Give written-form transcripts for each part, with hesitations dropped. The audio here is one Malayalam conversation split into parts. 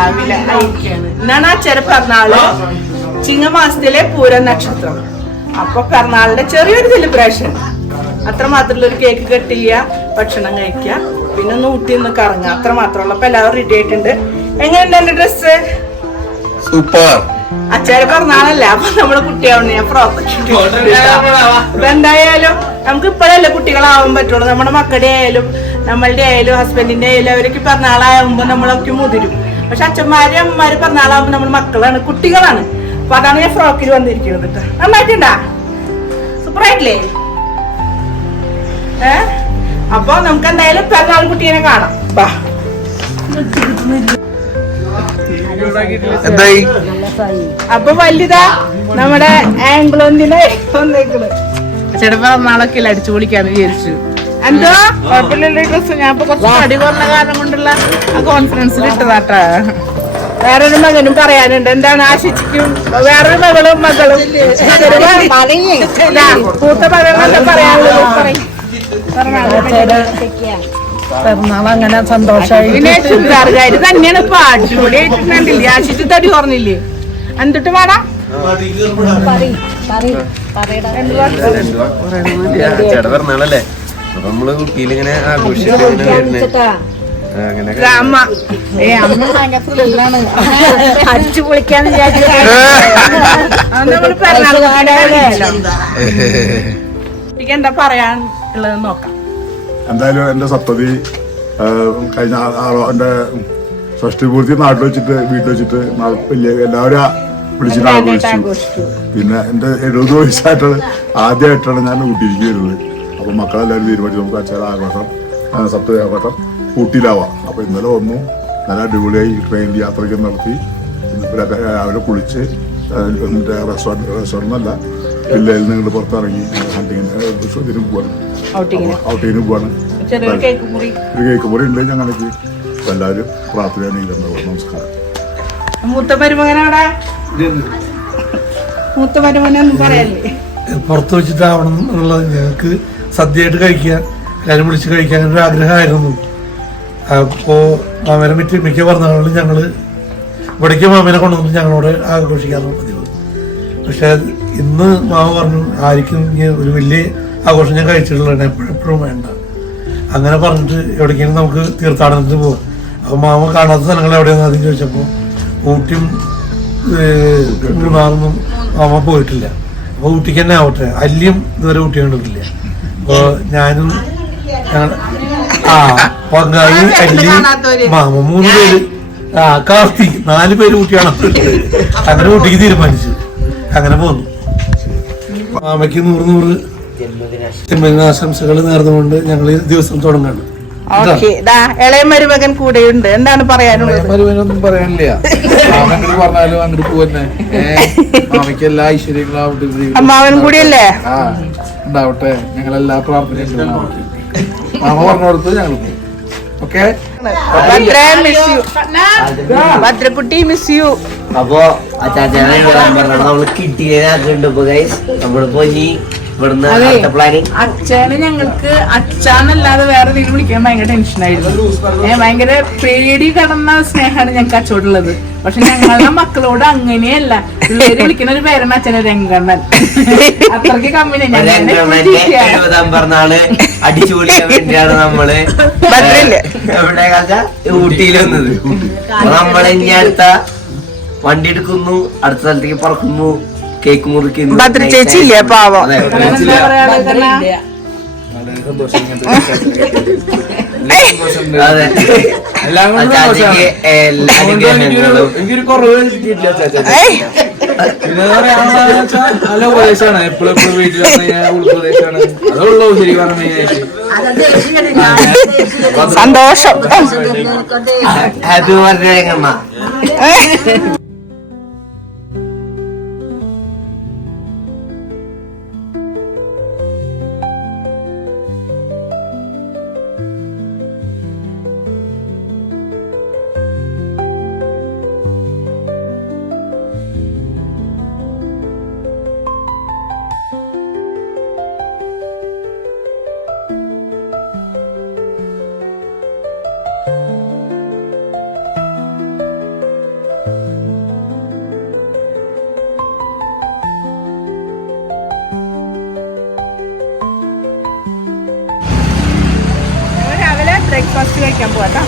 രാവിലെ അയക്കാണ്. എന്നാണ് അച്ഛന്റെ പിറന്നാള് ചിങ്ങമാസത്തിലെ പൂര നക്ഷത്രം. അപ്പൊ പിറന്നാളിന്റെ ചെറിയൊരു സെലിബ്രേഷൻ, അത്ര മാത്രമുള്ള ഒരു കേക്ക് കട്ട് ചെയ്യുക, ഭക്ഷണം കഴിക്കുക, പിന്നെ ഒന്ന് ഊട്ടി ഒന്ന് കറങ്ങുക, അത്ര മാത്രമുള്ള. അപ്പൊ എല്ലാവരും റെഡി ആയിട്ടുണ്ട്. എങ്ങനെയുണ്ട് എന്റെ ഡ്രസ്സ്? സൂപ്പർ. അച്ഛന്റെ പിറന്നാളല്ല, അപ്പൊ നമ്മള് കുട്ടിയാവണേ. ഞാൻ ഫ്രോക്ക് ഇപ്പൊ എന്തായാലും നമുക്ക് ഇപ്പോഴല്ലേ കുട്ടികളാവാൻ പറ്റുള്ളൂ. നമ്മുടെ മക്കളുടെ ആയാലും നമ്മളുടെ ആയാലും ഹസ്ബൻഡിന്റെ ആയാലും അവർക്ക് പിറന്നാളാകുമ്പോ നമ്മളൊക്കെ മുതിരും. പക്ഷെ അച്ഛന്മാരും അമ്മമാര് പിറന്നാളാകുമ്പോ നമ്മൾ മക്കളാണ്, കുട്ടികളാണ്. അപ്പൊ അതാണ് ഞാൻ ഫ്രോക്കിൽ വന്നിരിക്കുന്നത് കേട്ടോ. നന്നായിട്ടുണ്ടാ? സൂപ്പറായിട്ടില്ലേ? അപ്പൊ നമുക്ക് എന്തായാലും പിറന്നാൾ കുട്ടീനെ കാണാം. എന്തായി? അപ്പൊ വലുതാ നമ്മുടെ ആംഗ്ലോന്തിനെ വന്നേക്കണ്. ചേട്ടാ പിറന്നാളൊക്കെ ഇല്ല, അടിച്ചു പൊളിക്കാന്ന് വിചാരിച്ചു. എന്തോ കുഴപ്പമില്ലല്ലോ ഡ്രസ്. ഞാൻ ഇപ്പൊ കുറച്ച് തടി കുറഞ്ഞ കാരണം കൊണ്ടുള്ള ആ കോൺഫിഡൻസിൽ ഇട്ടതാട്ടാ. വേറൊരു മകനും പറയാനുണ്ട്. എന്താണ് ആശിച്ചിക്കും വേറൊരു മകളും കൂട്ട മകളൊക്കെ പറയാനുള്ളത് പറയും. പിറന്നാൾ അങ്ങനെ സന്തോഷമായി. പിന്നെ ചുരിദാറുകാര് തന്നെയാണ് ഇപ്പൊ അടിപൊളിയായിട്ടുണ്ടില്ലേ? ആശിച്ച് തടി കുറഞ്ഞില്ലേ? എന്തിട്ട് വേടാ പിറന്നാളല്ലേ, അപ്പൊ നമ്മള് കുട്ടിയിലിങ്ങനെ ആഘോഷിച്ചിട്ട് അടിച്ചു പൊളിക്കാന്ന് എന്താ പറയാനുള്ളത് നോക്കാം. എന്തായാലും എന്റെ സപ്തതി കഴിഞ്ഞ എന്റെ ഷഷ്ടി പൂർത്തി നാട്ടിൽ വെച്ചിട്ട് വീട്ടിൽ വെച്ചിട്ട് എല്ലാവരും വിളിച്ചിട്ട് ആഘോഷിച്ചു. പിന്നെ എന്റെ 70 വയസ്സായിട്ടാണ് ആദ്യമായിട്ടാണ് ഞാൻ ഊട്ടിയിലേക്ക് വരുന്നത്. അപ്പൊ മക്കളെല്ലാവരും തീരുമാനിച്ചു നമുക്ക് അച്ഛൻ ആഘോഷം സപ്തതി ആഘോഷം ഊട്ടിയിലാവാം. അപ്പൊ ഇന്നലെ വന്നു, നല്ല അടിപൊളിയായി ട്രെയിൻ യാത്രയ്ക്ക് നടത്തി. രാവിലെ കുളിച്ച് റെസ്റ്റോറൻറ്റല്ല വില്ലയിൽ നിന്ന് പുറത്തിറങ്ങി ഹണ്ടിങ്ങിന് പോവാണ്, ഔട്ടിങ്ങിന് പോവാണ്. ഒരു കേക്ക് മുറി ഉണ്ട് ഞങ്ങൾക്ക്. എല്ലാവരും പ്രാർത്ഥനയാണെങ്കിലും നമസ്കാരം. മൂത്ത മരുമകനാടാ? മൂത്ത മരുമകനൊന്നും പറയല്ലേ? പുറത്ത് വെച്ചിട്ടാവണം എന്നുള്ളത് ഞങ്ങൾക്ക് സദ്യയായിട്ട് കഴിക്കാൻ, കാര്യം വിളിച്ച് കഴിക്കാൻ ഒരു ആഗ്രഹമായിരുന്നു. അപ്പോൾ മാമനെ മിക്ക പറഞ്ഞാലും ഞങ്ങൾ ഇവിടേക്ക് മാമനെ കൊണ്ടുവന്ന് ഞങ്ങളോട് ആഘോഷിക്കാറുണ്ട് പതിവ്. പക്ഷെ ഇന്ന് മാമ പറഞ്ഞു ആർക്കും ഒരു വലിയ ആഘോഷം ഞാൻ കഴിച്ചിട്ടുള്ളതാണ്, എപ്പോഴും വേണ്ട. അങ്ങനെ പറഞ്ഞിട്ട് എവിടേക്കെങ്കിലും നമുക്ക് തീർത്ഥാടനത്തിന് പോകാം. അപ്പോൾ മാമ കാണാത്ത സ്ഥലങ്ങൾ എവിടെയാണെന്ന് ആദ്യം ചോദിച്ചപ്പോൾ ഊട്ടിയും മൂന്നാറൊന്നും മാമ പോയിട്ടില്ല. അപ്പോൾ ഊട്ടിക്ക് തന്നെ ആവട്ടെ, അല്ലിയും ഇതുവരെ ഊട്ടി കണ്ടിട്ടില്ല. അപ്പോൾ ഞാനും പങ്കാളി, അല്ലി, മാമ 3 പേര്, കാർത്തിക് 4 പേര് ഊട്ടിയാണ്. അങ്ങനെ ഊട്ടിക്ക് തീരുമാനിച്ചു. അങ്ങനെ പോന്നു. മാമയ്ക്ക് 100 ജന്മദിനാശംസകൾ നേർന്നുകൊണ്ട് ഞങ്ങൾ ഈ ദിവസം തുടങ്ങാണ്. ഇളയ മരുമകൻ കൂടെയുണ്ട്. എന്താണ് പറയാനുള്ളത്? മരുമനൊന്നും പറയാനില്ല, അങ്ങോട്ട് പറഞ്ഞാലും അങ്ങോട്ട് പോവന്നെ. മാമയ്ക്ക് എല്ലാ ഐശ്വര്യങ്ങളാവട്ടെ, അമ്മാവനും കൂടിയല്ലേ ഉണ്ടാവട്ടെ. ഞങ്ങളെല്ലാ പ്രാർത്ഥനയും മാമ പറഞ്ഞോടത്ത് ഞങ്ങൾ പോകും. ഓക്കെ, ഭദ്രക്കുട്ടി മിസ് യു. അപ്പൊ അച്ചാച്ചനെ നമ്മള് കിട്ടിയതാക്കുന്നുണ്ട്. ഇപ്പൊ ഗൈസ് നമ്മളിപ്പോ ഇനി ഇവിടുന്ന് അച്ഛന് ഞങ്ങൾക്ക് അച്ഛനല്ലാതെ വേറെ രീതിയിൽ വിളിക്കാൻ ഭയങ്കര ടെൻഷനായിരുന്നു. ഭയങ്കര പേടി കടന്ന സ്നേഹമാണ് ഞങ്ങൾക്ക് അച്ഛനോടുള്ളത്. പക്ഷെ ഞങ്ങളുടെ മക്കളോട് അങ്ങനെയല്ല. പിള്ളേര് വിളിക്കുന്ന ഒരു പേരാണ് അച്ഛനെ രംഗണ്ണൻ. അത്രയ്ക്ക് കമ്മിനെ പറഞ്ഞാല് അടിച്ചു പൊളിക്കാൻ വേണ്ടിയാണ് നമ്മള് എവിടെ ഊട്ടിയിൽ വന്നത്. നമ്മള് ഇനി അടുത്ത വണ്ടി എടുക്കുന്നു, അടുത്ത സ്ഥലത്തേക്ക് പറക്കുന്നു, കേക്ക് മുറിക്കുന്നു. ചേച്ചിയില്ലേ പാവം? അതെ, എനിക്കൊരു കുറവ് നല്ല ഉപദേശമാണ്. എപ്പോഴും വീട്ടിൽ ഉൾപ്രദേശമാണ് അതുള്ളൂ. ശരി പറഞ്ഞു സന്തോഷം. Happy birthday Rangamma. മുറിച്ച് കഴിക്കാൻ പോവാട്ടാ.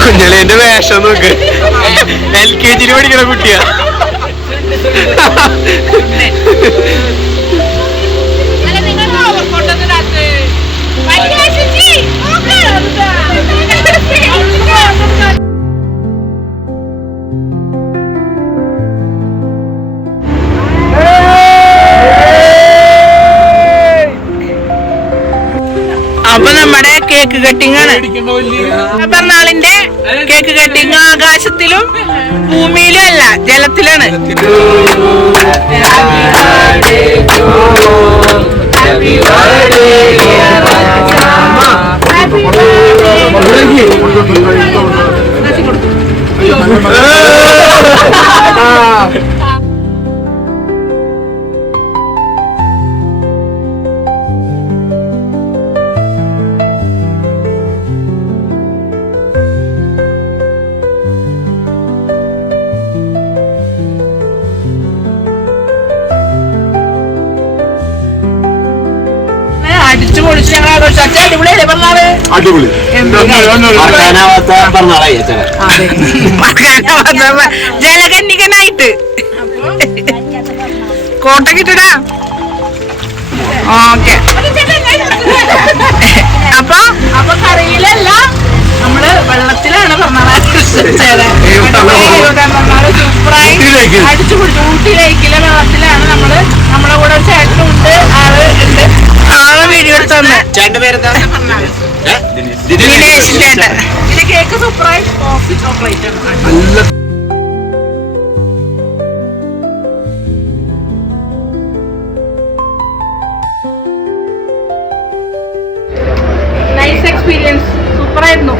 കുഞ്ഞളേന്റെ വേഷം നോക്ക്, LKG പഠിക്കണ കുട്ടിയാ. അപ്പൊ നമ്മുടെ കേക്ക് കട്ടിംഗ് ആണ്. പിറന്നാളിന്റെ കേക്ക് കട്ടിംഗ് ആകാശത്തിലും ഭൂമിയിലും അല്ല, ജലത്തിലാണ്. അടിച്ചു പൊളിച്ച് ഞങ്ങൾ ആഘോഷിച്ചു. അച്ഛൻ അടിപൊളിയല്ലേ പറഞ്ഞാല്? അടിപൊളി. മറക്കാനാവാത്ത പിറന്നാളായി അച്ഛനെ. ജലകന്യകനായിട്ട് കോട്ട കിട്ടടാ. ഓക്കെ. അപ്പൊ കറിയിലല്ല, നമ്മള് വെള്ളത്തിലാണ് പിറന്നാള് സൂപ്പറായി അടിച്ചു പിടിച്ചു. ഊട്ടിയിലേക്കിലെ വെള്ളത്തിലാണ് നമ്മളെ കൂടെ ഒരു ചേട്ടനുണ്ട്, ആള് ഉണ്ട്. ആളെ വീഡിയോ എടുത്ത് തന്നെ. ചേട്ടന്റെ പേരെന്താ? ദിനേശ് ചേട്ടൻ. ഇത് കേക്ക് സൂപ്പറായി. കോഫി ചോക്ലേറ്റ് ആണ്. നൈസ് എക്സ്പീരിയൻസ്, സൂപ്പറായിരുന്നു.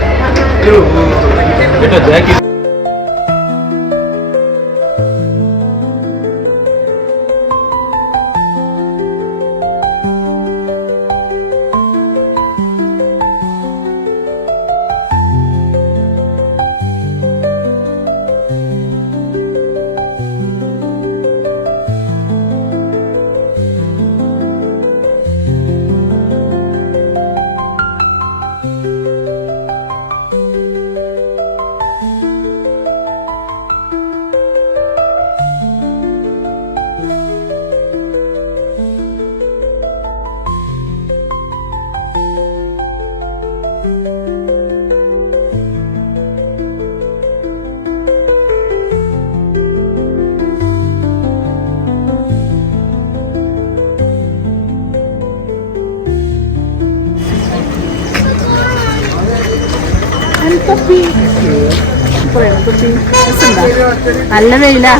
നല്ല വെയിലാ.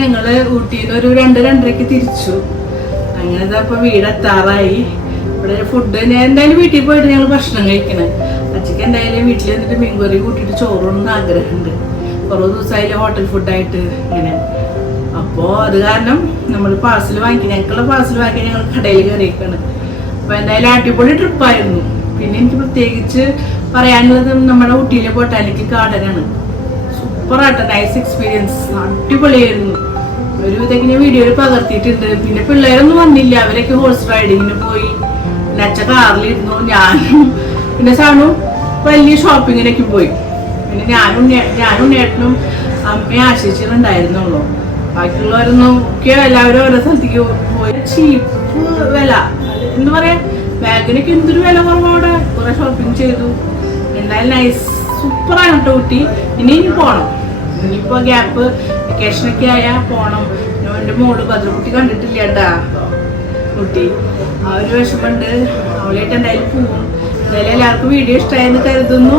ഞങ്ങള് ഊട്ടിയിൽ ഒരു 2-2:30 തിരിച്ചു. അങ്ങനെ ഇപ്പൊ വീടെത്താറായി. ഇവിടെ ഫുഡ് ഞാൻ എന്തായാലും വീട്ടിൽ പോയിട്ട് ഞങ്ങൾ ഭക്ഷണം കഴിക്കണേ. അച്ഛക്ക് എന്തായാലും വീട്ടിൽ വന്നിട്ട് മീൻകറി കൂട്ടിയിട്ട് ചോറൊന്നും ആഗ്രഹമുണ്ട്. കുറേ ദിവസമായില്ലേ ഹോട്ടൽ ഫുഡായിട്ട് ഇങ്ങനെ. അപ്പോൾ അത് കാരണം നമ്മൾ പാർസൽ വാങ്ങി, ഞങ്ങൾക്കുള്ള പാർസൽ വാങ്ങി ഞങ്ങൾ കടയിൽ കയറിയേക്കാണ്. അപ്പോൾ എന്തായാലും അടിപൊളി ട്രിപ്പായിരുന്നു. പിന്നെ എനിക്ക് പ്രത്യേകിച്ച് പറയാനുള്ളത് നമ്മുടെ ഊട്ടിയിലെ ബൊട്ടാനിക്കൽ ഗാർഡനാണ്. സൂപ്പറായിട്ട് നൈസ് എക്സ്പീരിയൻസ്, അടിപൊളിയായിരുന്നു. ഒരു ഇതൊക്കെ വീഡിയോയിൽ പകർത്തിയിട്ടുണ്ട്. പിന്നെ പിള്ളേരൊന്നും വന്നില്ല, അവരൊക്കെ ഹോഴ്സ് റൈഡിങ്ങിന് പോയി. അച്ഛ കാറിലിരുന്നു, ഞാനും പിന്നെ സാണു വലിയ ഷോപ്പിങ്ങിനൊക്കെ പോയി. പിന്നെ ഞാനും ഏട്ടനും അമ്മയും ആശിച്ചിട്ടുണ്ടായിരുന്നുള്ളൂ. ബാക്കിയുള്ളവരൊന്നും ഒക്കെ എല്ലാവരും ഓരോ സ്ഥലത്തേക്ക് പോയി. ചീപ്പ് വില എന്താ പറയാ, ബാഗിനൊക്കെ എന്തൊരു വില കുറവോടെ കുറെ ഷോപ്പിംഗ് ചെയ്തു. എന്തായാലും നൈസ് സൂപ്പറാണ് കേട്ടോ ഊട്ടി. ഇനി പോണം. ഇനിയിപ്പോ ഗ്യാപ്പ് വെക്കേഷനൊക്കെ ആയാൽ പോണം. എൻ്റെ മോള് ഭദ്രക്കുട്ടി കണ്ടിട്ടില്ല കേട്ടാ ഊട്ടി. ആ ഒരു വിഷമുണ്ട്. അവളായിട്ട് എന്തായാലും പോവും. എന്തായാലും എല്ലാവർക്കും വീഡിയോ ഇഷ്ടമായെന്ന് കരുതുന്നു.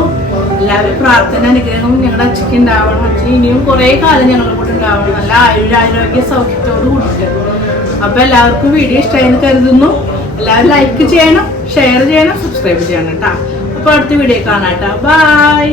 എല്ലാവരും പ്രാർത്ഥന അനുഗ്രഹം ഞങ്ങളുടെ അച്ഛക്ക് ഉണ്ടാവണം. അച്ഛൻ ഇനിയും കുറേ കാലം ഞങ്ങളുടെ കൂടെ ഉണ്ടാവണം, നല്ല ആരോഗ്യ സൗഖ്യത്തോട് കൂടിയിട്ട്. അപ്പൊ എല്ലാവർക്കും വീഡിയോ ഇഷ്ടമായെന്ന് കരുതുന്നു. എല്ലാവരും ലൈക്ക് ചെയ്യണം, ഷെയർ ചെയ്യണം, സബ്സ്ക്രൈബ് ചെയ്യണം കേട്ടാ. അപ്പൊ അടുത്ത വീഡിയോ കാണാം കേട്ടാ. ബൈ.